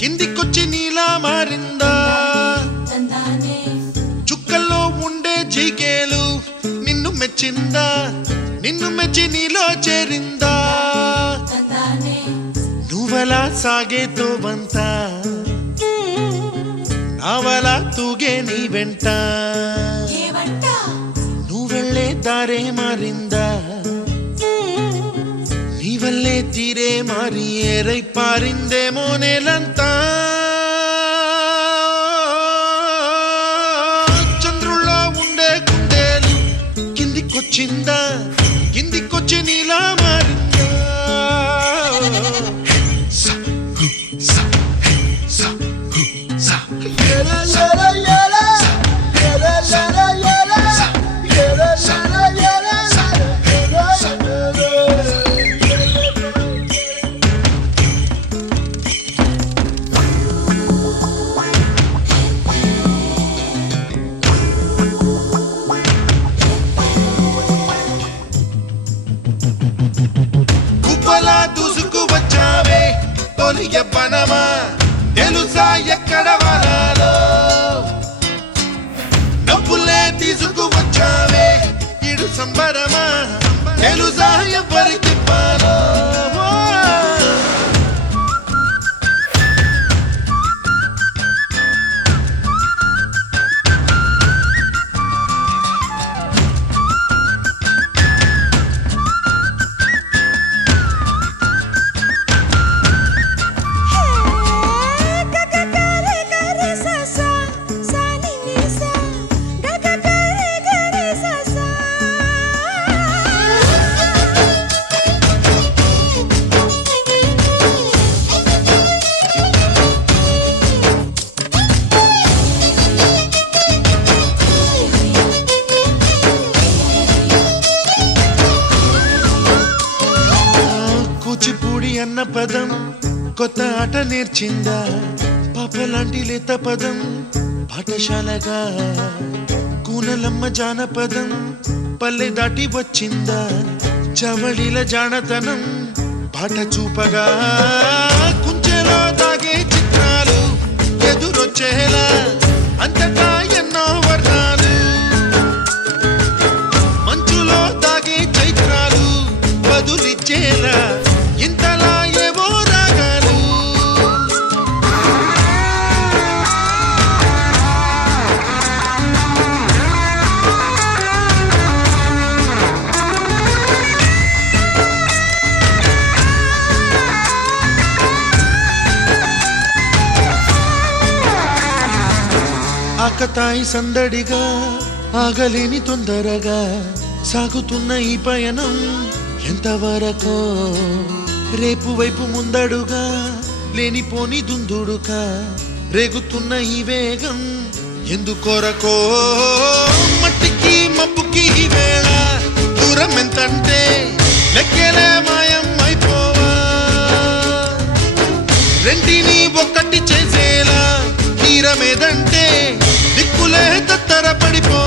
కిందికొచ్చి నీలా మారిందా చుక్కల్లో ఉండే జీకేలు నిన్ను మెచ్చిందా నిన్ను మెచ్చి నీలో చేరిందా నువ్వలా సాగేతో బంతా నావలా తూగే నీ వెంట నువ్వెళ్ళే దారే మారిందా నీవల్లే తీరే మారి ఏరై పారిందేమో నేలంతా చంద్రుల్లో ఉండే కుందేలు కిందికొచ్చిందా కిందికొచ్చి నీలా మారిందా దూసుకు వచ్చావే తొలి యవ్వనమా తెలుసా ఎక్కడ వరాలో డబ్బులే తీసుకు వచ్చావే ఇడు సంబరమా తెలుసా ఎవరికి పాలో కూచిపూడి అన్న పదం కొత్త ఆట నేర్చిందా పాపలాంటి లేత పదం పాఠశాలగా కూనలమ్మ జానపదం పల్లె దాటి వచ్చిందా చవళిల జానతనం పాట చూపగా కుంచెలో దాగే చిత్రాలు ఎదురొచ్చేలా అంతటా ఎన్నో వర్ణాలు మంచులో దాగే చైత్రాలు బదులిచ్చేలా ఇంతలా ఏవో రాగాలు ఆకతాయి సందడిగా ఆగలేని తొందరగా సాగుతున్న ఈ పయనం ఎంతవరకో రేపు వైపు ముందడుగా లేనిపోని దుందుడుగా రేగుతున్న ఈ వేగం ఎందుకొరకో మట్టికి మబ్బుకి ఈ వేళ దూరం ఎంతంటే లెక్కలే మాయం అయిపోవా రెంటిని ఒక్కటి చేసేలా తీరమేదంటే దిక్కులే తత్తర పడిపో